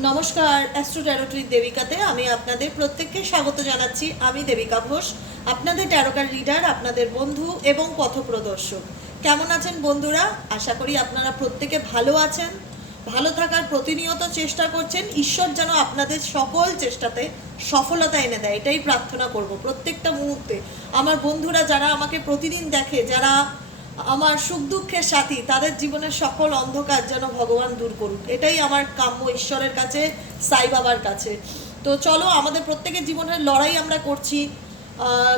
নমস্কার অ্যাস্ট্রো দেবিকাতে আমি আপনাদের প্রত্যেককে স্বাগত জানাচ্ছি। আমি দেবিকা ঘোষ, আপনাদের ট্যারোকার রিডার আপনাদের বন্ধু এবং পথপ্রদর্শক। কেমন আছেন বন্ধুরা? আশা করি আপনারা প্রত্যেকে ভালো আছেন। ভালো থাকার প্রতিনিয়ত চেষ্টা করছেন। ঈশ্বর যেন আপনাদের সকল চেষ্টাতে সফলতা এনে দেয়, এটাই প্রার্থনা করব প্রত্যেকটা মুহূর্তে। আমার বন্ধুরা যারা আমাকে প্রতিদিন দেখে, যারা আমার সুখ দুঃখের সাথী, তাদের জীবনের সকল অন্ধকার যেন ভগবান দূর করুক। এটাই আমার কাম্য ঈশ্বরের কাছে, সাই বাবার কাছে। তো চলো, আমাদের প্রত্যেকের জীবনের লড়াই আমরা করছি।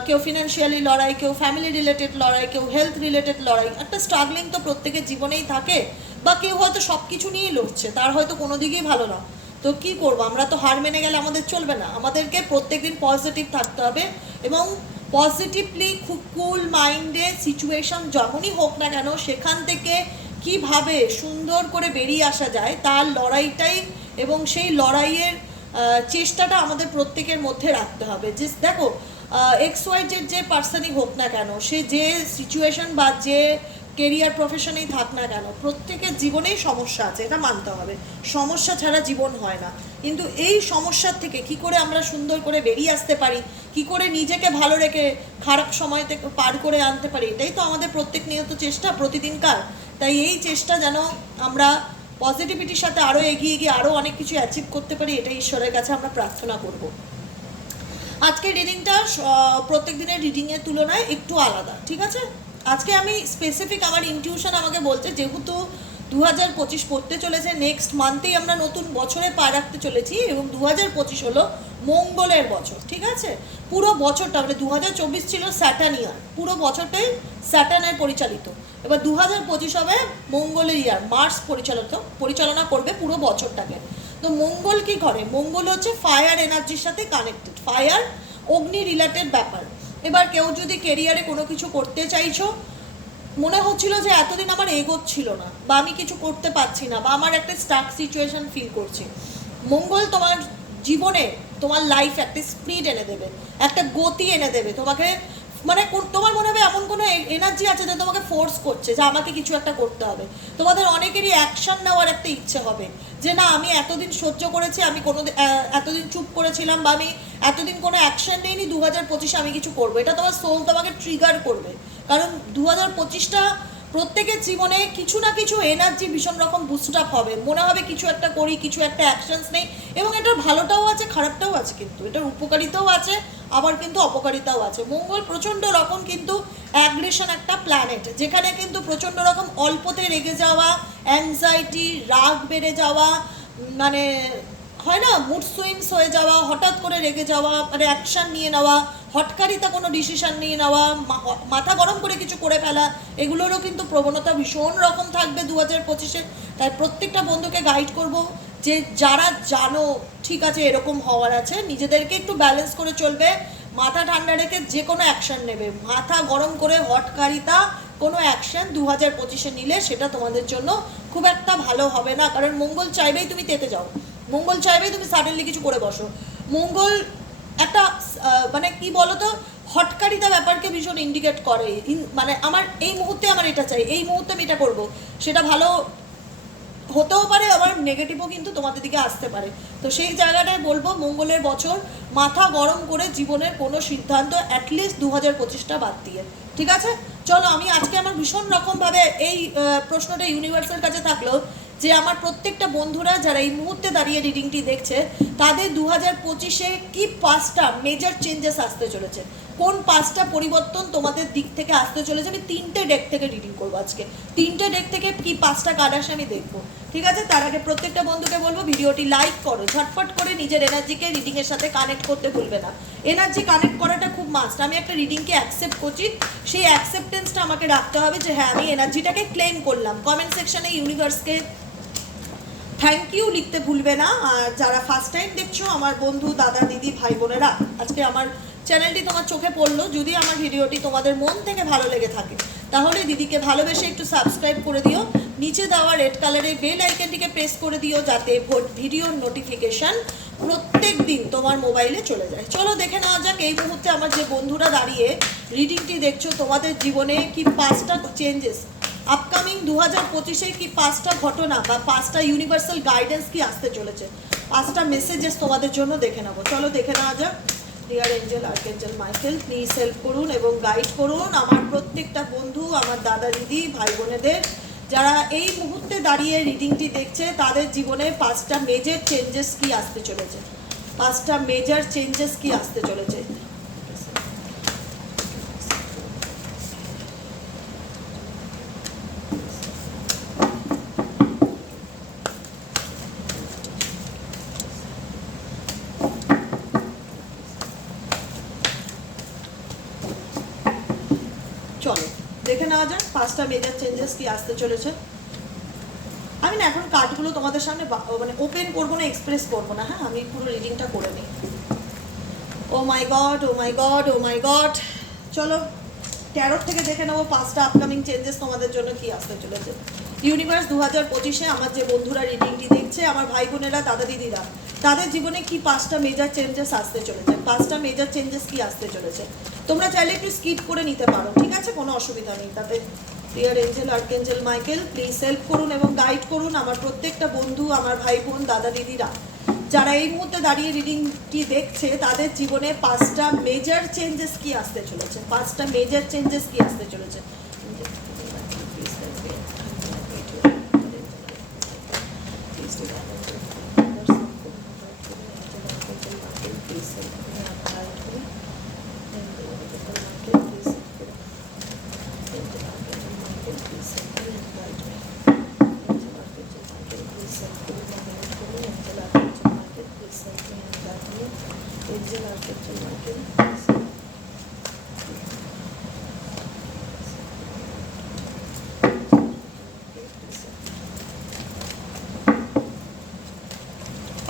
কেউ ফিনান্সিয়ালি লড়াই, কেউ ফ্যামিলি রিলেটেড লড়াই, কেউ হেলথ রিলেটেড লড়াই। একটা স্ট্রাগলিং তো প্রত্যেকের জীবনেই থাকে, বা কেউ হয়তো সব কিছু নিয়েই লড়ছে, তার হয়তো কোনো দিকেই ভালো না। তো কি করব? আমরা তো হার মেনে গেলে আমাদের চলবে না। আমাদেরকে প্রত্যেকদিন পজিটিভ থাকতে হবে এবং পজিটিভলি খুব কুল মাইন্ডে সিচুয়েশন যখনই হোক না কেন সেখান থেকে কীভাবে সুন্দর করে বেরিয়ে আসা যায়, তার লড়াইটাই এবং সেই লড়াইয়ের চেষ্টাটা আমাদের প্রত্যেকের মধ্যে রাখতে হবে। যে, দেখো এক্স ওয়াই জেড যে পার্সনই হোক না কেন, সে যে সিচুয়েশন বা যে কেরিয়ার প্রফেশনেই থাক না কেন, প্রত্যেকের জীবনেই সমস্যা আছে, এটা মানতে হবে। সমস্যা ছাড়া জীবন হয় না। কিন্তু এই সমস্যার থেকে কি করে আমরা সুন্দর করে বেরিয়ে আসতে পারি, কি করে নিজেকে ভালো রেখে খারাপ সময় থেকে পার করে আনতে পারি, এটাই তো আমাদের প্রত্যেক নিয়ত চেষ্টা প্রতিদিনকার। তাই এই চেষ্টা যেন আমরা পজিটিভিটির সাথে আরও এগিয়ে গিয়ে আরও অনেক কিছু অ্যাচিভ করতে পারি এটা ঈশ্বরের কাছে আমরা প্রার্থনা করব। আজকের রিডিংটা প্রত্যেক দিনের রিডিংয়ের তুলনায় একটু আলাদা, ঠিক আছে? আজকে আমি স্পেসিফিক আমার ইনটিউশন আমাকে বলছে, যেহেতু দু হাজার পঁচিশ পড়তে চলেছে নেক্সট মান্থেই আমরা নতুন বছরে পা রাখতে চলেছি এবং দু হাজার পঁচিশ হলো মঙ্গলের বছর, ঠিক আছে? পুরো বছরটা মানে দু হাজার চব্বিশ ছিল স্যাটার্ন ইয়ার পুরো বছরটাই স্যাটার্নের পরিচালিত। এবার দু হাজার পঁচিশ হবে মঙ্গলের ইয়ার মার্স পরিচালিত, পরিচালনা করবে পুরো বছরটাকে। তো মঙ্গল কি করে? মঙ্গল হচ্ছে ফায়ার এনার্জির সাথে কানেক্টেড ফায়ার অগ্নি রিলেটেড ব্যাপার। এবার কেউ যদি কেরিয়ারে কোনো কিছু করতে চাইছো, মনে হচ্ছিল যে এতদিন আমার এগোচ্ছিল না, বা আমি কিছু করতে পারছি না, বা আমার একটা স্টাক সিচুয়েশন ফিল করছি। মঙ্গল তোমার জীবনে তোমার লাইফ একটা স্পিড এনে দেবে, একটা গতি এনে দেবে, তোমাকে মানে তোমার মনে হবে এমন কোনো এনার্জি আছে যে তোমাকে ফোর্স করছে, যে আমাকে কিছু একটা করতে হবে। তোমাদের অনেকেরই অ্যাকশন নেওয়ার একটা ইচ্ছে হবে, যে না, আমি এতদিন সহ্য করেছি, আমি কোনো এতদিন চুপ করেছিলাম বা আমি এতদিন কোনো অ্যাকশন নেইনি দু হাজার পঁচিশে আমি কিছু করব। এটা তোমার সোল তোমাকে ট্রিগার করবে। কারণ দু হাজার পঁচিশটা প্রত্যেকের জীবনে কিছু না কিছু এনার্জি ভীষণ রকম বুস্ট আপ হবে। মনে হবে কিছু একটা করি, কিছু একটা অ্যাকশনস নেই, এবং এটার ভালোটাও আছে, খারাপটাও আছে কিন্তু। এটার উপকারিতাও আছে আবার কিন্তু অপকারিতাও আছে। মঙ্গল প্রচণ্ড রকম কিন্তু অ্যাগ্রেশন একটা প্ল্যানেট যেখানে কিন্তু প্রচণ্ড রকম অল্পতে রেগে যাওয়া অ্যাংজাইটি রাগ বেড়ে যাওয়া মানে হয় না মুড সুইংস হয়ে যাওয়া, হঠাৎ করে রেগে যাওয়া মানে অ্যাকশন নিয়ে নেওয়া, হটকারিতা কোনো ডিসিশন নিয়ে নেওয়া মাথা গরম করে কিছু করে ফেলা, এগুলোরও কিন্তু প্রবণতা ভীষণ রকম থাকবে দু হাজার পঁচিশে। তাই প্রত্যেকটা বন্ধুকে গাইড করব। যে যারা জানো ঠিক আছে এরকম হওয়ার আছে, নিজেদেরকে একটু ব্যালেন্স করে চলবে, মাথা ঠান্ডা রেখে যে কোনো অ্যাকশন নেবে। মাথা গরম করে হটকারিতা কোনো অ্যাকশন দু হাজার পঁচিশে নিলে সেটা তোমাদের জন্য খুব একটা ভালো হবে না। কারণ মঙ্গল চাইবেই তুমি তেতে যাও। মঙ্গল চাইবেই তুমি সাডেনলি কিছু করে বসো। মঙ্গল একটা মানে কি বলতো? হটকারিতা ব্যাপারকে ভীষণ ইন্ডিকেট করে। মানে আমার এই মুহূর্তে আমার এটা চাই, এই মুহূর্তে আমি এটা করব। সেটা ভালো হতেও পারে, আবার নেগেটিভও কিন্তু তোমাদের দিকে আসতে পারে। তো সেই জায়গাটায় বলব, মঙ্গলের বছর মাথা গরম করে জীবনের কোনো সিদ্ধান্ত অ্যাটলিস্ট দু হাজার পঁচিশটা বাদ দিয়ে। ঠিক আছে? চলো, আমি আজকে আমার ভীষণ রকমভাবে এই প্রশ্নটা ইউনিভার্সের কাছে থাকল যে আমার প্রত্যেকটা বন্ধুরা যারা এই মুহূর্তে দাঁড়িয়ে রিডিংটি দেখছে, তাদের দু হাজার পঁচিশে কি পাঁচটা মেজর চেঞ্জেস আসতে চলেছে? কোন পাঁচটা পরিবর্তন তোমাদের দিক থেকে আসতে চলেছে, আমি তিনটে ডেক থেকে রিডিং করব আজকে। তিনটে ডেক থেকে কি পাঁচটা কার্ড আসে আমি দেখব। ঠিক আছে? তার আগে প্রত্যেকটা বন্ধুকে বলব, ভিডিওটি লাইক করো। ঝটফট করে নিজের এনার্জিকে রিডিংয়ের সাথে কানেক্ট করতে ভুলবে না। এনার্জি কানেক্ট করাটা খুব মাস্ট আমি একটা রিডিংকে অ্যাকসেপ্ট করছি, সেই অ্যাকসেপ্টেন্সটা আমাকে রাখতে হবে যে হ্যাঁ আমি এনার্জিটাকে ক্লেম করলাম। কমেন্ট সেকশনে ইউনিভার্সকে থ্যাংক ইউ লিখতে ভুলবে না। আর যারা ফার্স্ট টাইম দেখছ, আমার বন্ধু, দাদা, দিদি, ভাই, বোনেরা, আজকে আমার চ্যানেলটি তোমার চোখে পড়ল, যদি আমার ভিডিওটি তোমাদের মন থেকে ভালো লেগে থাকে, তাহলে দিদিকে ভালোবেসে একটু সাবস্ক্রাইব করে দিও। নিচে দেওয়া রেড কালারের বেল আইকনটিকে প্রেস করে দিও যাতে ভিডিওর নোটিফিকেশন প্রত্যেক দিন তোমার মোবাইলে চলে যায়। চলো দেখে নেওয়া যাক, এই মুহূর্তে আমার যে বন্ধুরা দাঁড়িয়ে রিডিংটি দেখছ, তোমাদের জীবনে কি পাঁচটা চেঞ্জেস আপকামিং দু হাজার পঁচিশে কি পাঁচটা ঘটনা বা পাঁচটা ইউনিভার্সাল গাইডেন্স কি আসতে চলেছে? পাঁচটা মেসেজেস তোমাদের জন্য দেখে নেব। চলো দেখে নেওয়া যাক। Dear angel archangel Michael please help করুন এবং গাইড করুন আমার প্রত্যেকটা বন্ধু, আমার দাদা দিদি, ভাই বোনেদের, যারা এই মুহূর্তে দাঁড়িয়ে রিডিংটি দেখছে, তাদের জীবনে পাঁচটা মেজর চেঞ্জেস কি আসতে চলেছে? পাঁচটা মেজর চেঞ্জেস কি আসতে চলেছে চলো দেখে নেওয়া যাক পাঁচটা মেজর চেঞ্জেস কি আসতে চলেছে? আমি না এখন কার্ডগুলো তোমাদের সামনে মানে ওপেন করব না এক্সপ্রেস করব না হ্যাঁ? আমি পুরো রিডিংটা করে নিই। ও my god oh my god oh my god চলো ট্যারোট থেকে দেখে নেব পাঁচটা আপকামিং চেঞ্জেস তোমাদের জন্য কি আসতে চলেছে। ইউনিভার্স দু হাজার পঁচিশে আমার যে বন্ধুরা রিডিংটি দেখছে, আমার ভাই বোনেরা, দাদা দিদিরা, তাদের জীবনে কি পাঁচটা মেজার চেঞ্জেস আসতে চলেছে? পাঁচটা মেজার চেঞ্জেস কি আসতে চলেছে? তোমরা চাইলে একটু স্কিপ করে নিতে পারো, ঠিক আছে? কোনো অসুবিধা নেই, তাতে dear angel archangel Michael please help করুন এবং গাইড করুন আমার প্রত্যেকটা বন্ধু, আমার ভাই বোন, দাদা দিদিরা। যারা এই মুহূর্তে দাঁড়িয়ে রিডিংটি দেখছে, তাদের জীবনে পাঁচটা মেজর চেঞ্জেস কি আসতে চলেছে? পাঁচটা মেজর চেঞ্জেস কি আসতে চলেছে?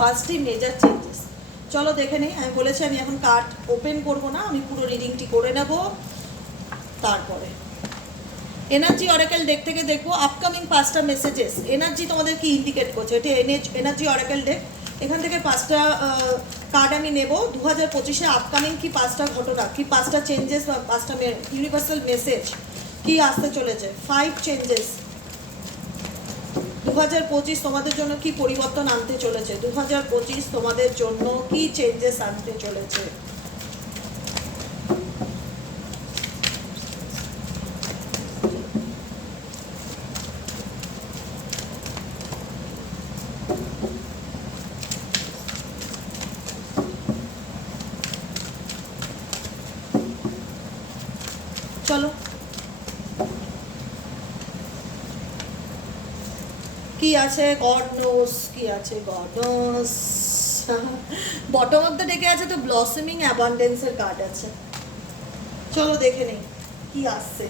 পাঁচটি মেজর চেঞ্জেস চলো দেখে নিই, আমি বলেছি আমি এখন কার্ড ওপেন করব না, আমি পুরো রিডিংটি করে নেব। তারপরে। এনার্জি অরাকেল ডেক থেকে দেখব আপকামিং পাঁচটা মেসেজেস এনার্জি তোমাদের কি ইন্ডিকেট করছে? এটা এনার্জি অরাকেল ডেক এখান থেকে পাঁচটা কার্ড আমি নেব। দু হাজার পঁচিশে আপকামিং কি পাঁচটা ঘটনা? কি পাঁচটা চেঞ্জেস বা পাঁচটা ইউনিভার্সাল মেসেজ কি আসতে চলেছে? ফাইভ চেঞ্জেস হাজার পঁচিশ তোমাদের জন্য কি পরিবর্তন আনতে চলেছে? দু হাজার পঁচিশ তোমাদের জন্য কি চেঞ্জেস আনতে চলেছে? চলো। কি আছে? গড নোস কি আছে? God knows bottom of the ডেকে আছে তো ব্লসমিং অ্যাবান্ডেন্সের কার্ড আছে। চলো দেখে নেই কি আসছে।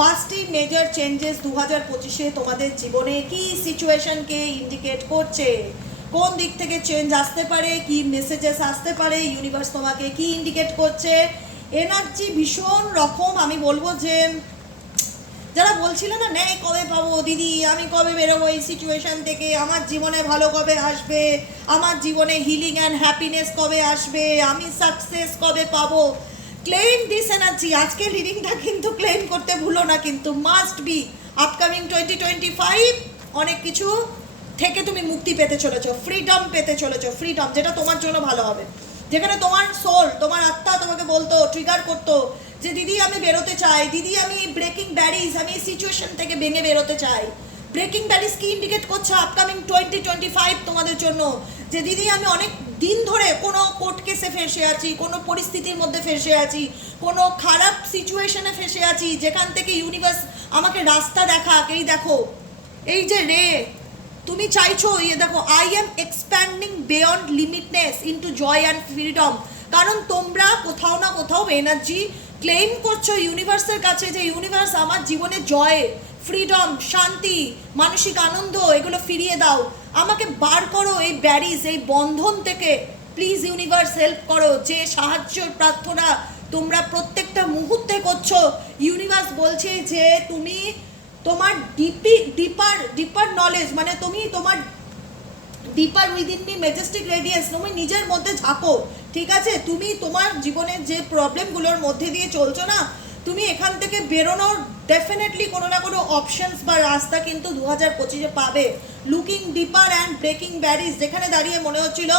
পাঁচটি মেজর চেঞ্জেস দু হাজার পঁচিশে তোমাদের জীবনে কি সিচুয়েশনকে ইন্ডিকেট করছে? কোন দিক থেকে চেঞ্জ আসতে পারে? কি মেসেজেস আসতে পারে? ইউনিভার্স তোমাকে কি ইন্ডিকেট করছে? এনার্জি ভীষণ রকম, আমি বলব যে যারা বলছিল না ন্যায় কবে পাবো দিদি? আমি কবে বেরোবো এই সিচুয়েশন থেকে? আমার জীবনে ভালো কবে আসবে? আমার জীবনে হিলিং অ্যান্ড হ্যাপিনেস কবে আসবে? আমি সাকসেস কবে পাবো? ক্লেম দিস এনার্জি আজকের রিডিংটা কিন্তু ক্লেম করতে ভুলো না কিন্তু must be upcoming twenty twenty five অনেক কিছু থেকে তুমি মুক্তি পেতে চলেছো ফ্রিডম পেতে চলেছো ফ্রিডম যেটা তোমার জন্য ভালো হবে। যেখানে তোমার সোল তোমার আত্মা তোমাকে বলতো ট্রিগার করতো যে দিদি আমি বেরোতে চাই, দিদি আমি ব্রেকিং ব্যারিজ আমি এই সিচুয়েশন থেকে ভেঙে বেরোতে চাই। ব্রেকিং ব্যারিজ কি ইন্ডিকেট করছে আপকামিং টোয়েন্টি টোয়েন্টি ফাইভ তোমাদের জন্য? যে দিদি আমি অনেক দিন ধরে কোনো কোর্ট কেসে ফেসে আছি, কোনো পরিস্থিতির মধ্যে ফেসে আছি, কোনো খারাপ সিচুয়েশনে ফেসে আছি, যেখান থেকে ইউনিভার্স আমাকে রাস্তা দেখাক। এই দেখো, এই যে রে, তুমি চাইছো ইয়ে দেখো I am expanding beyond limitlessness into joy and freedom কারণ তোমরা কোথাও না কোথাও এনার্জি ক্লেম করছ ইউনিভার্সের কাছে যে ইউনিভার্স আমার জীবনে জয় ফ্রিডম শান্তি, মানসিক আনন্দ, এগুলো ফিরিয়ে দাও। আমাকে বার করো এই ব্যারিজ, এই বন্ধন থেকে। প্লিজ ইউনিভার্স হেল্প করো। যে সাহায্য প্রার্থনা তোমরা প্রত্যেকটা মুহূর্তে করছ ইউনিভার্স বলছে যে তুমি তোমার ডিপি ডিপার ডিপার নলেজ মানে তুমি তোমার deeper within me majestic radiance তুমি নিজের মধ্যে ঝাঁকো ঠিক আছে? তুমি তোমার জীবনের যে প্রবলেমগুলোর মধ্যে দিয়ে চলছো না, তুমি এখান থেকে বেরোনোর ডেফিনেটলি কোনো না কোনো অপশনস বা রাস্তা কিন্তু দু হাজার পঁচিশে পাবে। Looking deeper and breaking barriers যেখানে দাঁড়িয়ে মনে হচ্ছিল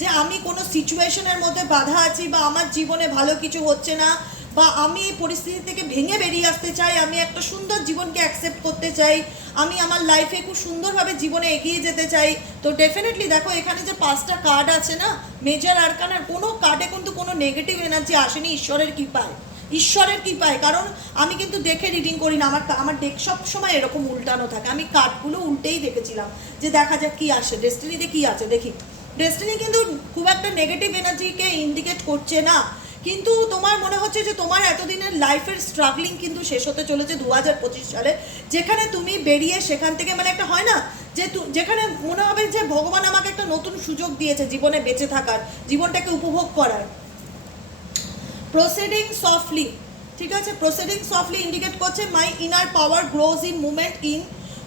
যে আমি কোনো সিচুয়েশনের মধ্যে বাধা আছি বা আমার জীবনে ভালো কিছু হচ্ছে না বা আমি এই পরিস্থিতি থেকে ভেঙে বেরিয়ে আসতে চাই, আমি একটা সুন্দর জীবনকে অ্যাকসেপ্ট করতে চাই, আমি আমার লাইফে খুব সুন্দরভাবে জীবনে এগিয়ে যেতে চাই। তো ডেফিনেটলি দেখো, এখানে যে পাঁচটা কার্ড আছে না মেজর আরকানার কোনো কার্ডে কিন্তু কোনো নেগেটিভ এনার্জি আসেনি ঈশ্বরের কৃপায়। ঈশ্বরের কৃপায়, কারণ আমি কিন্তু দেখে রিডিং করি না, আমার আমার ডেক সব সময় এরকম উল্টানো থাকে। আমি কার্ডগুলো উল্টেই দেখেছিলাম যে দেখা যাক কী আসে ডেস্টিনিতে কী আছে, দেখি। ডেস্টিনি কিন্তু খুব একটা নেগেটিভ এনার্জিকে ইন্ডিকেট করছে না। কিন্তু তোমার মনে হচ্ছে যে তোমার এতদিনের লাইফের স্ট্রাগলিং কিন্তু শেষ হতে চলেছে দু হাজার পঁচিশ সালে, যেখানে তুমি বেরিয়ে সেখান থেকে মানে একটা হয় না, যে যেখানে মনে হবে যে ভগবান আমাকে একটা নতুন সুযোগ দিয়েছে জীবনে বেঁচে থাকার, জীবনটাকে উপভোগ করার। প্রসিডিং সফটলি ঠিক আছে? প্রসিডিং সফটলি ইন্ডিকেট করছে my inner power grows in movement in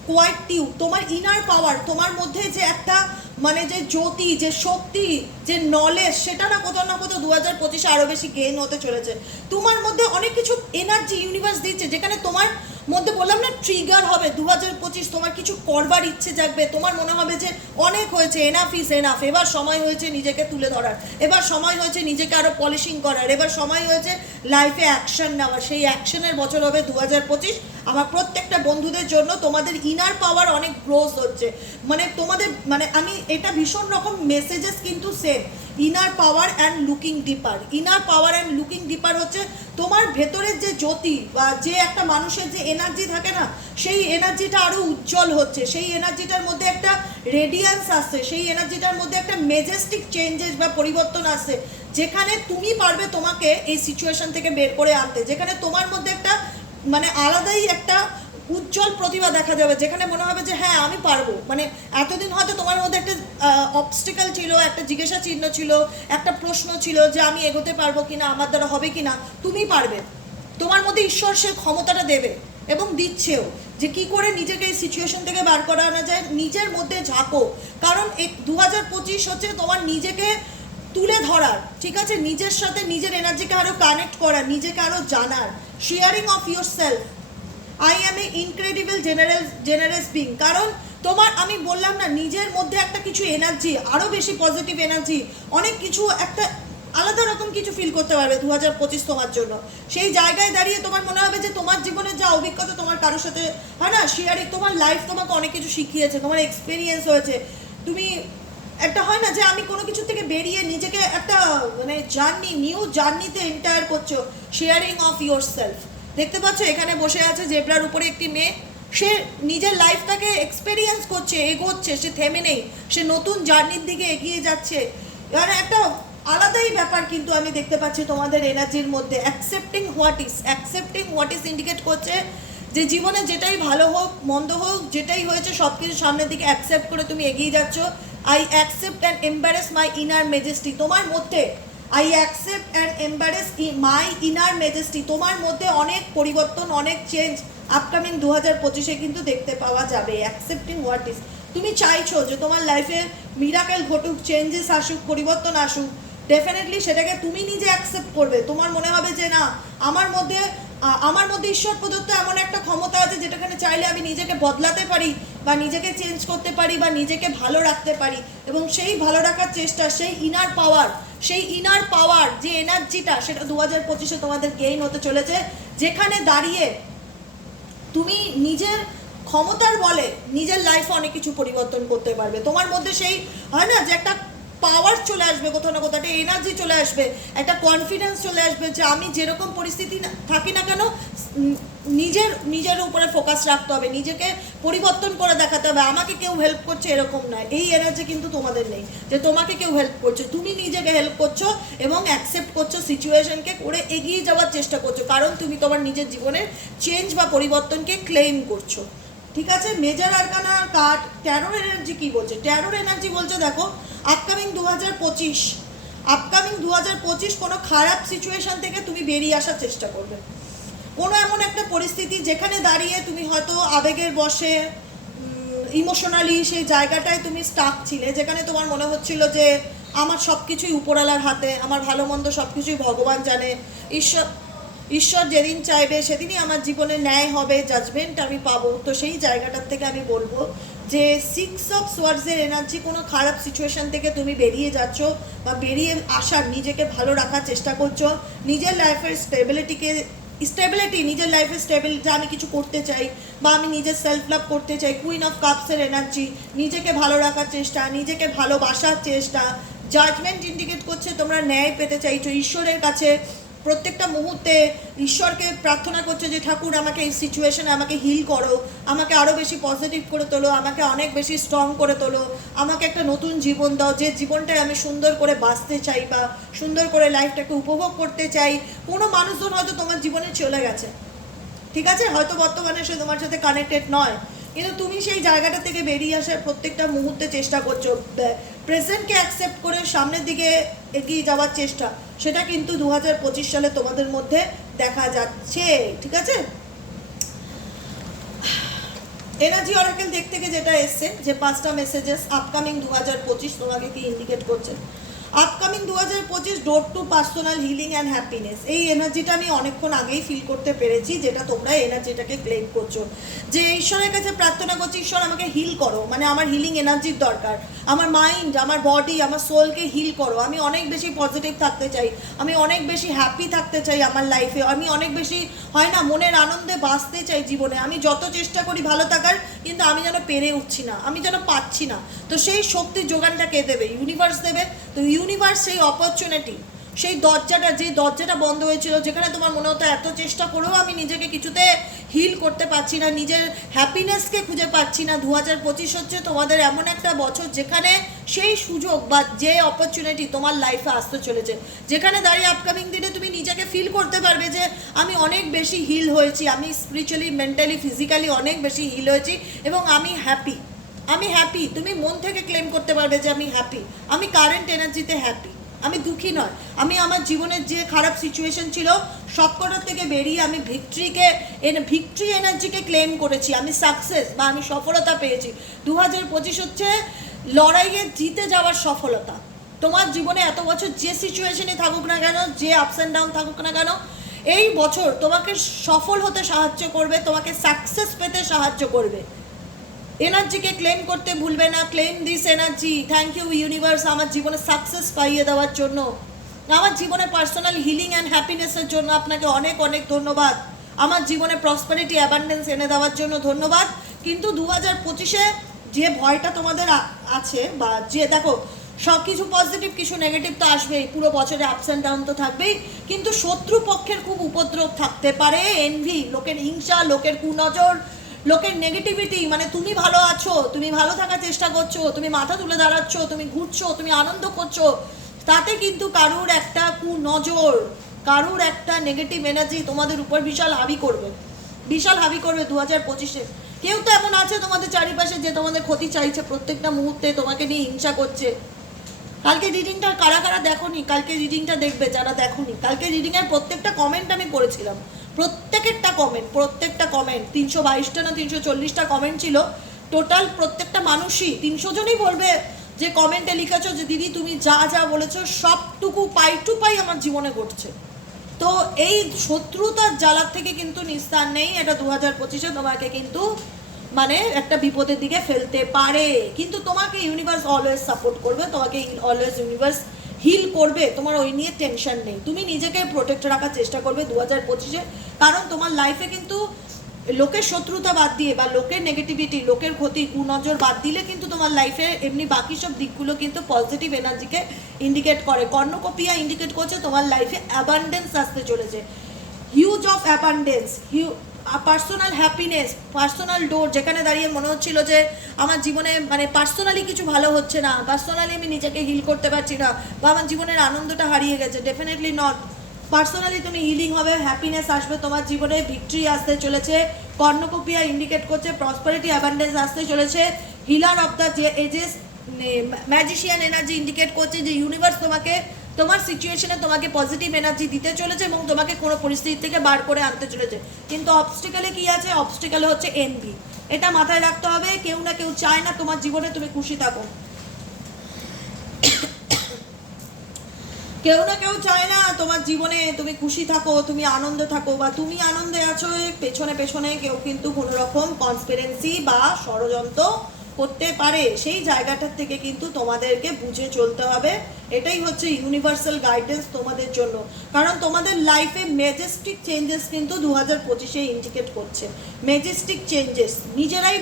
quiet টিউ তোমার ইনার পাওয়ার তোমার মধ্যে যে একটা মানে যে জ্যোতি, যে শক্তি, যে নলেজ সেটা না কোথাও না কোথাও দু হাজার পঁচিশে আরও বেশি গেইন হতে চলেছে। তোমার মধ্যে অনেক কিছু এনার্জি ইউনিভার্স দিচ্ছে, যেখানে তোমার মধ্যে বললাম না ট্রিগার হবে দু হাজার পঁচিশ তোমার কিছু করবার ইচ্ছে জাগবে, তোমার মনে হবে যে অনেক হয়েছে এনাফ ইজ এনাফ এবার সময় হয়েছে নিজেকে তুলে ধরার, এবার সময় হয়েছে নিজেকে আরও পলিশিং করার, এবার সময় হয়েছে লাইফে অ্যাকশন নেওয়ার, সেই অ্যাকশনের বছর হবে দু হাজার পঁচিশ। আমার প্রত্যেকটা বন্ধুদের জন্য তোমাদের ইনার পাওয়ার অনেক গ্রোথ হচ্ছে। মানে তোমাদের মানে আমি এটা ভীষণ রকম মেসেজেস কিন্তু same inner power and looking deeper inner power and looking deeper হচ্ছে তোমার ভেতরের যে জ্যোতি বা যে একটা মানুষের যে এনার্জি থাকে না, সেই এনার্জিটা আরও উজ্জ্বল হচ্ছে। সেই এনার্জিটার মধ্যে একটা রেডিয়ান্স আসছে। সেই এনার্জিটার মধ্যে একটা মেজেস্টিক চেঞ্জেস বা পরিবর্তন আসছে। যেখানে তুমি পারবে তোমাকে এই সিচুয়েশন থেকে বের করে আনতে। যেখানে তোমার মধ্যে একটা মানে আলাদাই একটা উজ্জ্বল প্রতিভা দেখা যাবে, যেখানে মনে হবে যে হ্যাঁ আমি পারব। মানে এতদিন হয়তো তোমার মধ্যে একটা অবস্টিক্যাল ছিল, একটা জিজ্ঞাসা চিহ্ন ছিল, একটা প্রশ্ন ছিল যে আমি এগোতে পারব কিনা, আমার দ্বারা হবে কিনা, তুমি পারবে। তোমার মধ্যে ঈশ্বর সে ক্ষমতাটা দেবে এবং দিচ্ছেও যে কি করে নিজেকে এই সিচুয়েশন থেকে বার করানো যায়, নিজের মধ্যে ঝাঁকো। কারণ এই দু হাজার পঁচিশ হচ্ছে তোমার নিজেকে তুলে ধরার, ঠিক আছে? নিজের সাথে নিজের এনার্জিকে আরও কানেক্ট করা নিজেকে আরও জানার sharing of your self I am a incredible general generous being কারণ তোমার, আমি বললাম না, নিজের মধ্যে একটা কিছু এনার্জি আরও বেশি পজিটিভ এনার্জি অনেক কিছু একটা আলাদা রকম কিছু ফিল করতে পারবে দু হাজার পঁচিশ তোমার জন্য। সেই জায়গায় দাঁড়িয়ে তোমার মনে হবে যে তোমার জীবনে যা অভিজ্ঞতা তোমার কারোর সাথে হ্যাঁ না? শেয়ারিং তোমার লাইফ তোমাকে অনেক কিছু শিখিয়েছে, তোমার এক্সপিরিয়েন্স হয়েছে। তুমি একটা হয় না যে আমি কোনো কিছু থেকে বেরিয়ে নিজেকে একটা মানে জার্নি নিউ জার্নিতে এন্টায়ার করছ শেয়ারিং অফ ইয়োর সেলফ দেখতে পাচ্ছ, এখানে বসে আছে জেব্রার উপরে একটি মেয়ে। সে নিজের লাইফটাকে এক্সপেরিয়েন্স করছে, এগোচ্ছে, সে থেমে নেই, সে নতুন জার্নির দিকে এগিয়ে যাচ্ছে। মানে একটা আলাদাই ব্যাপার কিন্তু আমি দেখতে পাচ্ছি তোমাদের এনার্জির মধ্যে। Accepting what is accepting what is indicate করছে যে জীবনে যেটাই ভালো হোক, মন্দ হোক, যেটাই হয়েছে সব কিছু সামনের দিকে অ্যাকসেপ্ট করে তুমি এগিয়ে যাচ্ছ। I accept and embrace my inner majesty তোমার মধ্যে I accept and embrace my inner majesty তোমার মধ্যে অনেক পরিবর্তন, অনেক চেঞ্জ আপকামিং দু হাজার পঁচিশে কিন্তু দেখতে পাওয়া যাবে। অ্যাকসেপ্টিং হোয়াট ইস তুমি চাইছো যে তোমার লাইফে মিরাকেল ঘটুক চেঞ্জেস আসুক, পরিবর্তন আসুক। ডেফিনেটলি সেটাকে তুমি নিজে অ্যাকসেপ্ট করবে। তোমার মনে হবে যে না, আমার মধ্যে আমার মধ্যে ঈশ্বর প্রদত্ত এমন একটা ক্ষমতা আছে যেটাখানে চাইলে আমি নিজেকে বদলাতে পারি। বা নিজেকে চেঞ্জ করতে পারি বা নিজেকে ভালো রাখতে পারি এবং সেই ভালো রাখার চেষ্টা, সেই ইনার পাওয়ার সেই ইনার পাওয়ার যে এনার্জিটা সেটা দু হাজার পঁচিশে তোমাদের গেইন হতে চলেছে। যেখানে দাঁড়িয়ে তুমি নিজের ক্ষমতার বলে নিজের লাইফে অনেক কিছু পরিবর্তন করতে পারবে। তোমার মধ্যে সেই হয় না যে একটা পাওয়ার চলে আসবে কোথাও না কোথাও, একটা এনার্জি চলে আসবে, একটা কনফিডেন্স চলে আসবে যে আমি যেরকম পরিস্থিতি থাকি না কেন নিজের নিজের উপরে ফোকাস রাখতে হবে, নিজেকে পরিবর্তন করে দেখাতে হবে, আমাকে কেউ হেল্প করছে এরকম নয়। এই এনার্জি কিন্তু তোমাদের নেই, যে তোমাকে কেউ হেল্প করছে। তুমি নিজেকে হেল্প করছ এবং অ্যাকসেপ্ট করছ সিচুয়েশনকে করে এগিয়ে যাওয়ার চেষ্টা করছ, কারণ তুমি তোমার নিজের জীবনের চেঞ্জ বা পরিবর্তনকে ক্লেম করছ। ঠিক আছে? মেজর আরকানা কার্ড ট্যারোর এনার্জি কী বলছে? ট্যারোর এনার্জি বলছে দেখো আপকামিং দু হাজার পঁচিশ আপকামিং দু হাজার পঁচিশ কোনো খারাপ সিচুয়েশন থেকে তুমি বেরিয়ে আসার চেষ্টা করবে। কোনো এমন একটা পরিস্থিতি যেখানে দাঁড়িয়ে তুমি হয়তো আবেগের বসে ইমোশনালি সেই জায়গাটায় তুমি স্টাক ছিলে, যেখানে তোমার মনে হচ্ছিল যে আমার সব কিছুই উপরালার হাতে, আমার ভালো মন্দ সব কিছুই ভগবান জানে। ঈশ্বর ঈশ্বর যেদিন চাইবে সেদিনই আমার জীবনে ন্যায় হবে জাজমেন্ট আমি পাবো। তো সেই জায়গাটার থেকে আমি বলব যে সিক্স অফ সোয়ার্ডসের এনার্জি কোনো খারাপ সিচুয়েশন থেকে তুমি বেরিয়ে যাচ্ছ বা বেরিয়ে আসার নিজেকে ভালো রাখার চেষ্টা করছ, নিজের লাইফের স্টেবিলিটিকে স্টেবিলিটি নিজের লাইফে স্টেবিল যে আমি কিছু করতে চাই বা আমি নিজের সেলফ লাভ করতে চাই কুইন অফ কাপসের এনার্জি নিজেকে ভালো রাখার চেষ্টা, নিজেকে ভালোবাসার চেষ্টা জাজমেন্ট ইন্ডিকেট করছে, তোমরা ন্যায় পেতে চাইছো, ঈশ্বরের কাছে প্রত্যেকটা মুহূর্তে ঈশ্বরকে প্রার্থনা করছে যে, ঠাকুর, আমাকে এই সিচুয়েশনে আমাকে হিল করো। আমাকে আরও বেশি পজিটিভ করে তোলো। আমাকে অনেক বেশি স্ট্রং করে তোলো। আমাকে একটা নতুন জীবন দাও। যে জীবনটায় আমি সুন্দর করে বাঁচতে চাই বা সুন্দর করে লাইফটাকে উপভোগ করতে চাই। কোনো মানুষজন হয়তো তোমার জীবনে চলে গেছে। ঠিক আছে? হয়তো বর্তমানে সে তোমার সাথে কানেক্টেড নয়। কিন্তু তুমি সেই জায়গাটা থেকে বেরিয়ে আসার প্রত্যেকটা মুহূর্তে চেষ্টা করছ। প্রেজেন্টকে অ্যাকসেপ্ট করে সামনের দিকে এগিয়ে যাওয়ার চেষ্টা, সেটা কিন্তু দু হাজার পঁচিশ সালে তোমাদের মধ্যে দেখা যাচ্ছে, ঠিক আছে? এনার্জি অরাকেল দিক থেকে যেটা এসছে, যে পাঁচটা মেসেজেস আপকামিং দু হাজার পঁচিশ তোমাকে কি ইন্ডিকেট করছে? আপকামিং দু হাজার পঁচিশ door to personal healing and happiness এই এনার্জিটা আমি অনেকক্ষণ আগেই ফিল করতে পেরেছি, যেটা তোমরা এনার্জিটাকে ক্লেম করছ। যে ঈশ্বরের কাছে প্রার্থনা করছি, ঈশ্বর, আমাকে হিল করো। মানে আমার হিলিং এনার্জির দরকার। আমার মাইন্ড আমার বডি আমার সোলকে হিল করো। আমি অনেক বেশি পজিটিভ থাকতে চাই। আমি অনেক বেশি হ্যাপি থাকতে চাই আমার লাইফে আমি অনেক বেশি, হয় না, মনের আনন্দে বাঁচতে চাই জীবনে। আমি যত চেষ্টা করি ভালো থাকার, কিন্তু আমি যেন পেরে উঠছি না। আমি যেন পাচ্ছি না। তো সেই শক্তির যোগানটা কে দেবে? ইউনিভার্স দেবে। তো ইউনিভার্স সেই অপরচুনিটি সেই দরজাটা, যে দরজাটা বন্ধ হয়েছিল, যেখানে তোমার মনে হতো এত চেষ্টা করেও আমি নিজেকে কিছুতে হিল করতে পারছি না, নিজের হ্যাপিনেসকে খুঁজে পাচ্ছি না। দু হাজার পঁচিশ হচ্ছে তোমাদের এমন একটা বছর যেখানে সেই সুযোগ বা যে অপরচুনিটি তোমার লাইফে আসতে চলেছে। যেখানে দাঁড়িয়ে আপকামিং দিনে তুমি নিজেকে ফিল করতে পারবে যে, আমি অনেক বেশি হিল হয়েছি, আমি স্পিরিচুয়ালি মেন্টালি ফিজিক্যালি অনেক বেশি হিল হয়েছি এবং আমি হ্যাপি আমি হ্যাপি তুমি মন থেকে ক্লেম করতে পারবে যে আমি হ্যাপি আমি কারেন্ট এনার্জিতে হ্যাপি আমি দুঃখী নয়। আমি আমার জীবনের যে খারাপ সিচুয়েশন ছিল, সবকটার থেকে বেরিয়ে আমি ভিক্টরিকে ভিক্টরি এনার্জিকে ক্লেম করেছি। আমি সাকসেস বা আমি সফলতা পেয়েছি। দু হাজার পঁচিশ হচ্ছে লড়াইয়ে জিতে যাওয়ার সফলতা। তোমার জীবনে এত বছর যে সিচুয়েশনে থাকুক না কেন, যে আপস অ্যান্ড ডাউন থাকুক না কেন, এই বছর তোমাকে সফল হতে সাহায্য করবে, তোমাকে সাকসেস পেতে সাহায্য করবে। এনার্জিকে ক্লেম করতে ভুলবে না claim this energy thank you universe আমার জীবনে সাকসেস পাইয়ে দেওয়ার জন্য। আমার জীবনে পার্সোনাল হিলিং অ্যান্ড হ্যাপিনেসের জন্য আপনাকে অনেক অনেক ধন্যবাদ। আমার জীবনে প্রসপারিটি অ্যাবান্ডেন্স এনে দেওয়ার জন্য ধন্যবাদ। কিন্তু দু হাজার পঁচিশে যে ভয়টা তোমাদের আছে বা যে, দেখো সব কিছু পজিটিভ কিছু নেগেটিভ তো আসবেই। পুরো বছরে আপস অ্যান্ড ডাউন তো থাকবেই। কিন্তু শত্রু পক্ষের খুব উপদ্রব থাকতে পারে। এনভি লোকের হিংসা, লোকের কুনজর লোকের নেগেটিভিটি মানে তুমি ভালো আছো, তুমি ভালো থাকার চেষ্টা করছ, তুমি মাথা তুলে দাঁড়াচ্ছ, তুমি ঘুরছো, তুমি আনন্দ করছ, তাতে কিন্তু কারুর একটা কুনজর, কারুর একটা নেগেটিভ এনার্জি তোমাদের উপর বিশাল হাবি করবে। বিশাল হাবি করবে দু হাজার পঁচিশে। কেউ তো এমন আছে তোমাদের চারিপাশে যে তোমাদের ক্ষতি চাইছে, প্রত্যেকটা মুহূর্তে তোমাকে নিয়ে হিংসা করছে। কালকে রিডিংটা কারা কারা দেখোনি? কালকে রিডিংটা দেখবে যারা দেখোনি। কালকে রিডিংয়ের প্রত্যেকটা কমেন্ট আমি পড়েছিলাম প্রত্যেকেরটা কমেন্ট প্রত্যেকটা কমেন্ট তিনশো বাইশটা না তিনশো চল্লিশটা কমেন্ট ছিল। টোটাল প্রত্যেকটা মানুষই, তিনশো জনই বলবে যে কমেন্টে লিখেছো যে, দিদি, তুমি যা যা বলেছ, সবটুকু পাই টু পাই আমার জীবনে ঘটছে। তো এই শত্রুতার জ্বালার থেকে কিন্তু নিস্তার নেই। এটা দু হাজার পঁচিশে তোমাকে কিন্তু মানে একটা বিপদের দিকে ফেলতে পারে। কিন্তু তোমাকে ইউনিভার্স অলওয়েজ সাপোর্ট করবে, তোমাকে অলওয়েজ ইউনিভার্স হিল করবে, তোমার ওই নিয়ে টেনশন নেই। তুমি নিজেকে প্রোটেক্ট রাখার চেষ্টা করবে দু হাজার পঁচিশে। কারণ তোমার লাইফে কিন্তু লোকের শত্রুতা বাদ দিয়ে বা লোকের নেগেটিভিটি লোকের ক্ষতি, কুনজর বাদ দিলে কিন্তু তোমার লাইফে এমনি বাকি সব দিকগুলো কিন্তু পজিটিভ এনার্জিকে ইন্ডিকেট করে। কর্ণকপিয়া ইন্ডিকেট করছে তোমার লাইফে অ্যাবান্ডেন্স আসতে চলেছে। Huge of abundance huge personal happiness personal door যেখানে দাঁড়িয়ে মনে হচ্ছিল যে আমার জীবনে মানে পার্সোনালি কিছু ভালো হচ্ছে না পার্সোনালি আমি নিজেকে হিল করতে পারছি না, বা আমার জীবনের আনন্দটা হারিয়ে গেছে ডেফিনেটলি নট পার্সোনালি তুমি হিলিং হবে হ্যাপিনেস আসবে, তোমার জীবনে ভিক্টরি আসতে চলেছে, কর্ণকপিয়া ইন্ডিকেট করছে প্রসপারিটি অ্যাবান্ডেন্স আসতে চলেছে হিলার অফ দ্য যে এজেস ম্যাজিশিয়ান এনার্জি ইন্ডিকেট করছে যে ইউনিভার্স তোমাকে তোমার সিচুয়েশনে তোমাকে পজিটিভ এনার্জি দিতে চলেছে এবং তোমাকে কোনো পরিস্থিতি থেকে বার করে আনতে চলেছে। কিন্তু অবস্টিকালে কি আছে? অবস্টিকালে হচ্ছে এনবি এটা মাথায় রাখতে হবে, কেউ না কেউ চায় না তোমার জীবনে তুমি খুশি থাকো। কেউ না কেউ চায় না তোমার জীবনে তুমি খুশি থাকো, তুমি আনন্দে থাকো বা তুমি আনন্দে আছো পেছনে পেছনে কেউ কিন্তু কোনো রকম কনসপিরেন্সি বা ষড়যন্ত্র করতে পারে, সেই জায়গাটার থেকে কিন্তু তোমাদেরকে বুঝে চলতে হবে। এটাই হচ্ছে ইউনিভার্সাল গাইডেন্স তোমাদের জন্য। কারণ তোমাদের লাইফে মেজেস্টিক চেঞ্জেস কিন্তু দু হাজার পঁচিশে ইন্ডিকেট করছে। মেজেস্টিক চেঞ্জেস নিজেরাই,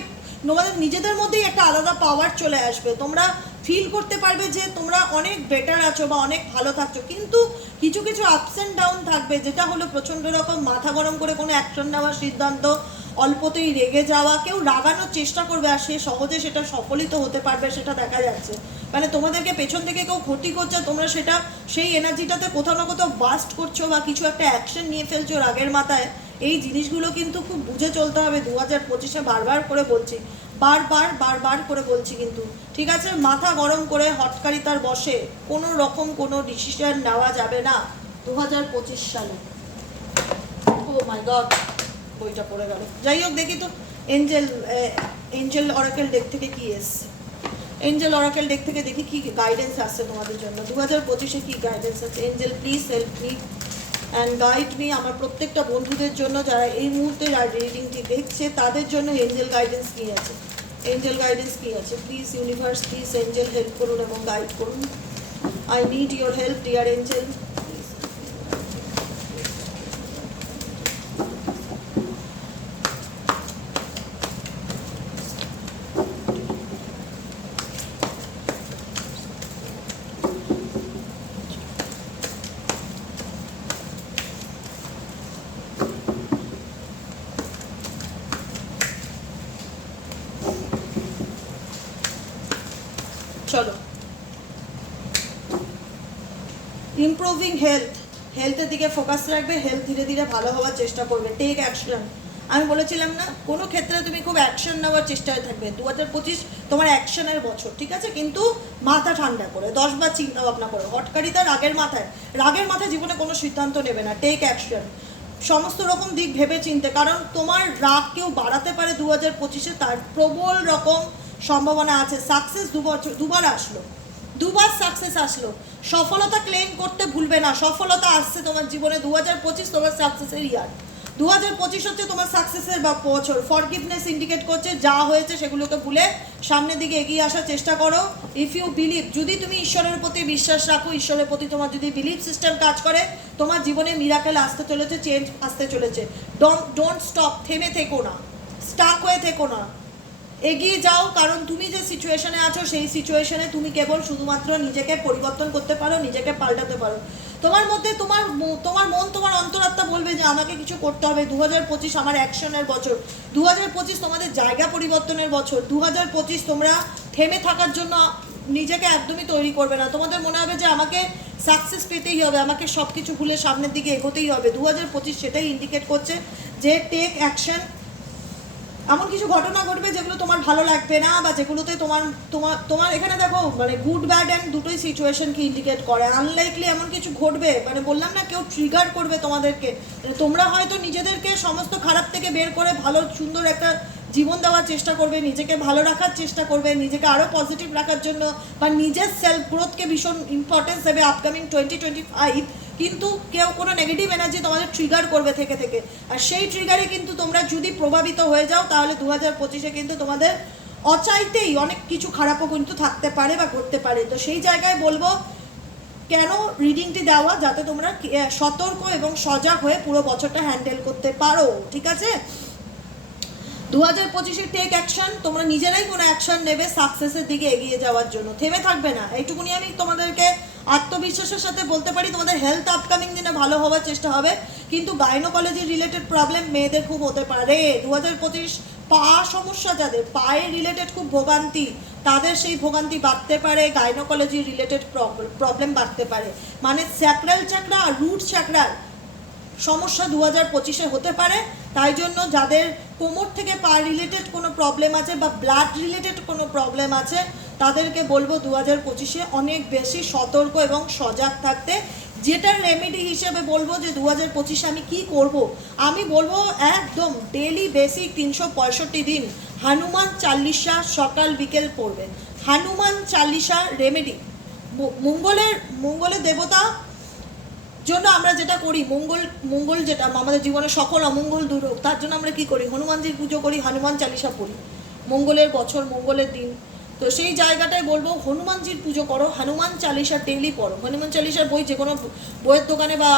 তোমাদের নিজেদের মধ্যেই একটা আলাদা পাওয়ার চলে আসবে। তোমরা ফিল করতে পারবে যে তোমরা অনেক বেটার আছো বা অনেক ভালো থাকছো। কিন্তু কিছু কিছু আপস অ্যান্ড ডাউন থাকবে, যেটা হলো প্রচণ্ড রকম মাথা গরম করে কোনো অ্যাকশন নেওয়ার সিদ্ধান্ত অল্পতেই রেগে যাওয়া, কেউ রাগানোর চেষ্টা করবে আর সে সহজে সেটা সফলিত হতে পারবে সেটা দেখা যাচ্ছে। মানে তোমাদেরকে পেছন থেকে কেউ ক্ষতি করছে, তোমরা সেটা, সেই এনার্জিটাতে কোথাও না কোথাও বাস্ট করছ বা কিছু একটা অ্যাকশন নিয়ে ফেলছো রাগের মাথায়, এই জিনিসগুলো কিন্তু খুব বুঝে চলতে হবে দু হাজার পঁচিশে বারবার করে বলছি। বারবার বারবার করে বলছি কিন্তু। ঠিক আছে? মাথা গরম করে হটকারিতার বসে কোনো রকম কোনো ডিসিশন নেওয়া যাবে না দু হাজার পঁচিশ সালে। ও মাই গড বইটা পড়ে গেল। যাই হোক, দেখি তো এঞ্জেল এঞ্জেল অরাকেল ডেক থেকে কি এসছে। এঞ্জেল অরাকেল ডেক থেকে দেখি কি গাইডেন্স আসছে তোমাদের জন্য। দু হাজার পঁচিশে কী গাইডেন্স আছে? Angel please help me and guide me আমার প্রত্যেকটা বন্ধুদের জন্য যারা এই মুহূর্তে রিডিংটি দেখছে, তাদের জন্য এঞ্জেল গাইডেন্স কী আছে? এঞ্জেল গাইডেন্স কী আছে? Please universe please angel help করুন এবং গাইড করুন। I need your help dear angel চলো ইমপ্রুভিং হেলথ হেলথের দিকে ফোকাস রাখবে হেলথ ধীরে ধীরে ভালো হওয়ার চেষ্টা করবে। টেক অ্যাকশন আমি বলেছিলাম না, কোনো ক্ষেত্রে তুমি খুব অ্যাকশন নেওয়ার চেষ্টায় থাকবে। দু হাজার পঁচিশ তোমার অ্যাকশনের বছর, ঠিক আছে? কিন্তু মাথা ঠান্ডা করে দশবার চিন্তা ভাবনা করে। হটকারিতা রাগের মাথায়। রাগের মাথায় জীবনে কোনো সিদ্ধান্ত নেবে না। টেক অ্যাকশন সমস্ত রকম দিক ভেবে চিনতে, কারণ তোমার রাগ কেউ বাড়াতে পারে দু হাজার পঁচিশে, তার প্রবল রকম সম্ভাবনা আছে। সাকসেস দু বছর দুবার আসলো। দুবার সাকসেস আসলো। সফলতা ক্লেম করতে ভুলবে না। সফলতা আসছে তোমার জীবনে। দু হাজার পঁচিশ তোমার সাকসেসের ইয়ার দু হাজার পঁচিশ হচ্ছে তোমার সাকসেসের বা বছর। ফরগিভনেস ইন্ডিকেট করছে, যা হয়েছে সেগুলোকে ভুলে সামনের দিকে এগিয়ে আসার চেষ্টা করো। ইফ ইউ বিলিভ যদি তুমি ঈশ্বরের প্রতি বিশ্বাস রাখো, ঈশ্বরের প্রতি তোমার যদি বিলিভ সিস্টেম কাজ করে, তোমার জীবনে মিরাকেল আসতে চলেছে চেঞ্জ আসতে চলেছে। ডোন্ট ডোন্ট স্টপ থেমে থেকো না। স্টাক হয়ে থেকো না। এগিয়ে যাও, কারণ তুমি সিচুয়েশনে আছো, সেই সিচুয়েশনে তুমি কেবল শুধুমাত্র নিজেকে পরিবর্তন করতে পারো, নিজেকে পাল্টাতে পারো। তোমার মধ্যে তোমার তোমার মন, তোমার অন্তরাত্মা বলবে যে আমাকে কিছু করতে হবে। দু হাজার পঁচিশ আমার অ্যাকশনের বছর। দু হাজার পঁচিশ তোমাদের জায়গা পরিবর্তনের বছর। দু হাজার পঁচিশ তোমরা থেমে থাকার জন্য নিজেকে একদমই তৈরি করবে না। তোমাদের মনে হবে যে আমাকে সাকসেস পেতেই হবে, আমাকে সব কিছু ভুলে সামনের দিকে এগোতেই হবে। দু হাজার পঁচিশ সেটাই ইন্ডিকেট করছে যে টেক অ্যাকশন এমন কিছু ঘটনা ঘটবে যেগুলো তোমার ভালো লাগবে না বা যেগুলোতে তোমার তোমার তোমার এখানে দেখো মানে গুড ব্যাড অ্যান্ড দুটোই সিচুয়েশনকে ইন্ডিকেট করে। আনলাইকলি এমন কিছু ঘটবে মানে বললাম না কেউ ট্রিগার করবে তোমাদেরকে। মানে তোমরা হয়তো নিজেদেরকে সমস্ত খারাপ থেকে বের করে ভালো, সুন্দর একটা জীবন দেওয়ার চেষ্টা করবে, নিজেকে ভালো রাখার চেষ্টা করবে, নিজেকে আরও পজিটিভ রাখার জন্য বা নিজের সেলফ গ্রোথকে ভীষণ ইম্পর্টেন্স দেবে আপকামিং টোয়েন্টি টোয়েন্টি ফাইভ কিন্তু কেউ কোনো নেগেটিভ এনার্জি তোমাদের ট্রিগার করবে থেকে থেকে। আর সেই ট্রিগারে কিন্তু তোমরা যদি প্রভাবিত হয়ে যাও, তাহলে দু হাজার পঁচিশে কিন্তু তোমাদের অচাইতেই অনেক কিছু খারাপও কিন্তু থাকতে পারে বা ঘটতে পারে। তো সেই জায়গায় বলব, কেন রিডিংটি দেওয়া? যাতে তোমরা সতর্ক এবং সজাগ হয়ে পুরো বছরটা হ্যান্ডেল করতে পারো, ঠিক আছে? দু হাজার পঁচিশে টেক অ্যাকশন তোমরা নিজেরাই কোনো অ্যাকশন নেবে সাকসেসের দিকে এগিয়ে যাওয়ার জন্য। থেমে থাকবে না। এইটুকুনি আমি তোমাদেরকে আত্মবিশ্বাসের সাথে বলতে পারি তোমাদের হেলথ আপকামিং দিনে ভালো হওয়ার চেষ্টা হবে। কিন্তু গাইনোকলজি রিলেটেড প্রবলেম মেয়েদের খুব হতে পারে। দু হাজার পঁচিশ পা সমস্যা যাদের, পায়ে রিলেটেড খুব ভোগান্তি, তাদের সেই ভোগান্তি বাড়তে পারে গাইনোকলজি রিলেটেড প্রবলেম বাড়তে পারে। মানে স্যাক্রাল চাকরা আর রুট চাকরার সমস্যা দু হাজার পঁচিশে হতে পারে। তাই জন্য যাদের কোমর থেকে পা রিলেটেড কোনো প্রবলেম আছে বা ব্লাড রিলেটেড কোনো প্রবলেম আছে তাদেরকে বলব দু হাজার পঁচিশে অনেক বেশি সতর্ক এবং সজাগ থাকতে। যেটার রেমেডি হিসেবে বলব যে দু হাজার পঁচিশে আমি কি করব? আমি বলব একদম ডেলি বেসিক তিনশো পঁয়ষট্টি দিন হনুমান চাল্লিশা সকাল বিকেল পড়বেন হনুমান চাল্লিশা রেমেডি মঙ্গলের মঙ্গলের দেবতা জন্য আমরা যেটা করি, মঙ্গল মঙ্গল যেটা, আমাদের জীবনে সকল অমঙ্গল দূর তার জন্য আমরা কি করি? হনুমানজির পুজো করি, হনুমান চালিশা পড়ি। মঙ্গলের বছর, মঙ্গলের দিন। তো সেই জায়গাটায় বলব, হনুমানজির পুজো করো, হনুমান চালিসা ডেইলি পড়ো। হনুমান চালিসার বই যে কোনো বইয়ের দোকানে বা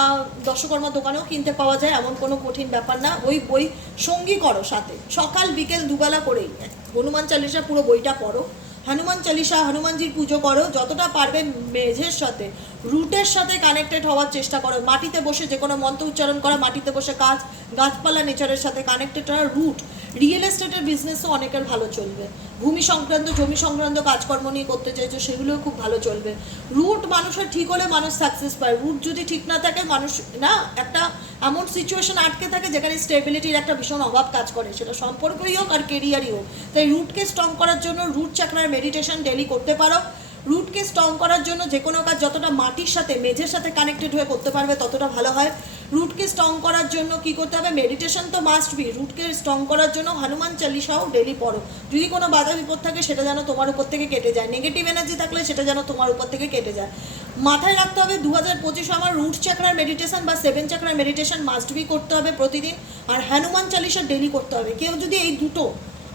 দর্শকর্মার দোকানেও কিনতে পাওয়া যায়, এমন কোনো কঠিন ব্যাপার না। ওই বই সঙ্গী করো সাথে। সকাল, বিকেল দুবেলা করেই। হনুমান চালিসা পুরো বইটা পড়ো। হনুমান চালিসা হনুমানজির পুজো করো। যতটা পারবে মেঝের সাথে, রুটের সাথে কানেক্টেড হওয়ার চেষ্টা করো। মাটিতে বসে যে কোনো মন্ত্র উচ্চারণ করা, মাটিতে বসে কাজ, গাছপালা নেচারের সাথে কানেক্টেড হওয়া রুট রিয়েল এস্টেটের বিজনেসও অনেকের ভালো চলবে। ভূমি সংক্রান্ত, জমি সংক্রান্ত কাজকর্ম নিয়ে করতে চাইছো, সেগুলোও খুব ভালো চলবে। রুট মানুষের ঠিক হলে মানুষ সাকসেস পায়। রুট যদি ঠিক না থাকে, মানুষ না, একটা এমন সিচুয়েশন আটকে থাকে যেখানে স্টেবিলিটির একটা ভীষণ অভাব কাজ করে। সেটা সম্পর্কই হোক আর কেরিয়ারই হোক। তাই রুটকে স্ট্রং করার জন্য রুট চাকরার মেডিটেশন ডেলি করতে পারো। রুটকে স্ট্রং করার জন্য যে কোনো কাজ যতটা মাটির সাথে, মেঝের সাথে কানেক্টেড হয়ে করতে পারবে, ততটা ভালো হয়। রুটকে স্ট্রং করার জন্য কি করতে হবে? মেডিটেশন তো মাস্ট বি রুটকে স্ট্রং করার জন্য হনুমান চালিসাও ডেলি পড়ো। যদি কোনো বাধা বিপদ থাকে, সেটা যেন তোমার উপর থেকে কেটে যায়। নেগেটিভ এনার্জি থাকলে সেটা যেন তোমার উপর থেকে কেটে যায়। মাথায় রাখতে হবে দু হাজার পঁচিশে আমার রুট চাকরার মেডিটেশন বা সেভেন চাকরার মেডিটেশন মাস্ট বি করতে হবে প্রতিদিন। আর হনুমান চালিসা ডেলি করতে হবে। কেউ যদি এই দুটো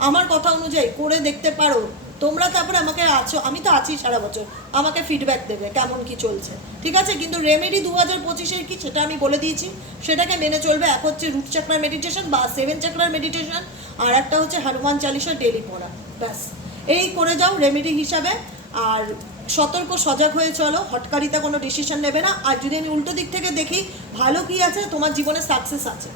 আমার কথা অনুযায়ী করে দেখতে পারো তোমরা তারপরে আমাকে আছো, আমি তো আছি সারা বছর। আমাকে ফিডব্যাক দেবে কেমন কি চলছে। ঠিক আছে? কিন্তু রেমেডি দু হাজার পঁচিশের কি সেটা আমি বলে দিয়েছি। সেটাকে মেনে চলবে এক হচ্ছে রুট চাকরার মেডিটেশন বা সেভেন চাকরার মেডিটেশন আর একটা হচ্ছে হনুমান চালিসা ডেলি পড়া। ব্যাস। এই করে যাও রেমেডি হিসাবে। আর সতর্ক, সজাগ হয়ে চলো। হটকারিতা কোনো ডিসিশন নেবে না। আর যদি আমি উল্টো দিক থেকে দেখি, ভালো কি আছে? তোমার জীবনে সাকসেস আছে।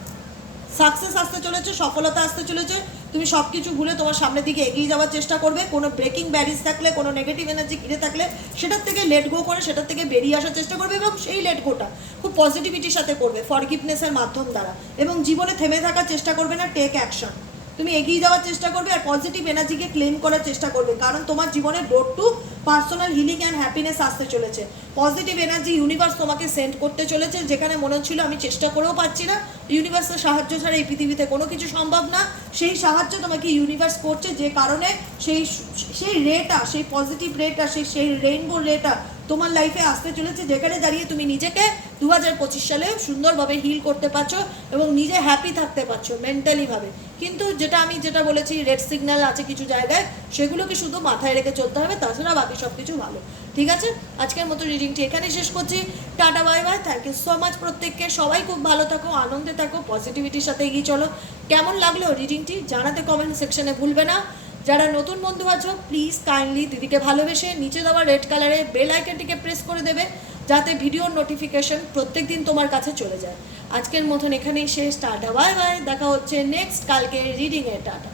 সাকসেস আসতে চলেছে, সফলতা আসতে চলেছে। তুমি সব কিছু ভুলে তোমার সামনের দিকে এগিয়ে যাওয়ার চেষ্টা করবে। কোনো ব্রেকিং ব্যারিজ থাকলে, কোনো নেগেটিভ এনার্জি ঘিরে থাকলে সেটার থেকে লেট গো করে, সেটার থেকে বেরিয়ে আসার চেষ্টা করবে এবং সেই লেট গোটা খুব পজিটিভিটির সাথে করবে ফরগিভনেসের মাধ্যম দ্বারা এবং জীবনে থেমে থাকার চেষ্টা করবে না টেক অ্যাকশন তুমি এগিয়ে যাওয়ার চেষ্টা করবে আর পজিটিভ এনার্জিকে ক্লেম করার চেষ্টা করবে। কারণ তোমার জীবনে road to personal healing and happiness আসতে চলেছে। পজিটিভ এনার্জি ইউনিভার্স তোমাকে সেন্ড করতে চলেছে, যেখানে মনে হচ্ছিল আমি চেষ্টা করেও পাচ্ছি না। ইউনিভার্সের সাহায্য ছাড়া এই পৃথিবীতে কোনো কিছু সম্ভব না। সেই সাহায্য তোমাকে ইউনিভার্স করছে, যে কারণে সেই সেই রেটা সেই পজিটিভ রেটা সেই সেই রেইনবো রেটা তোমার লাইফে আসতে চলেছে, যেখানে দাঁড়িয়ে তুমি নিজেকে দু হাজার পঁচিশ সালে সুন্দরভাবে হিল করতে পারছ এবং নিজে হ্যাপি থাকতে পারছ মেন্টালিভাবে কিন্তু যেটা আমি যেটা বলেছি রেড সিগন্যাল আছে কিছু জায়গায় সেগুলোকে শুধু মাথায় রেখে চলতে হবে? তাছাড়া বাকি সব কিছু ভালো। ঠিক আছে? আজকের মতো রিডিংটি এখানেই শেষ করছি। Tata bye bye thank you so much প্রত্যেককে। সবাই খুব ভালো থাকো, আনন্দে থাকো পজিটিভিটির সাথে এগিয়ে চলো। কেমন লাগল রিডিংটি জানাতে কমেন্ট সেকশনে ভুলবে না। যারা নতুন বন্ধু আছো প্লিজ কাইন্ডলি দিদিকে ভালোবেসে নিচে দেওয়া রেড কালারে বেল আইকনটিকে প্রেস করে দেবে, যাতে ভিডিওর নোটিফিকেশন প্রত্যেক দিন তোমার কাছে চলে যায়। আজকের মতন এখানেই শেষ, টাটা বাই বাই দেখা হচ্ছে নেক্সট কালকে রিডিংয়ে টাটা।